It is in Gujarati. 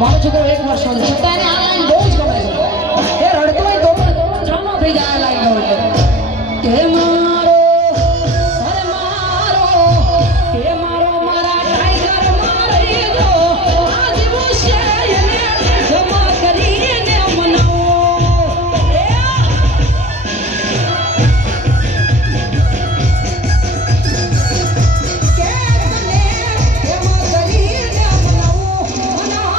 મારો છોકરો 1 વર્ષનો છે છતાં એને આ લાઈન બહુ જ ગમે છે એ રડતો હોય તો જામો થઈ જાય આ લાઈન નો એટલે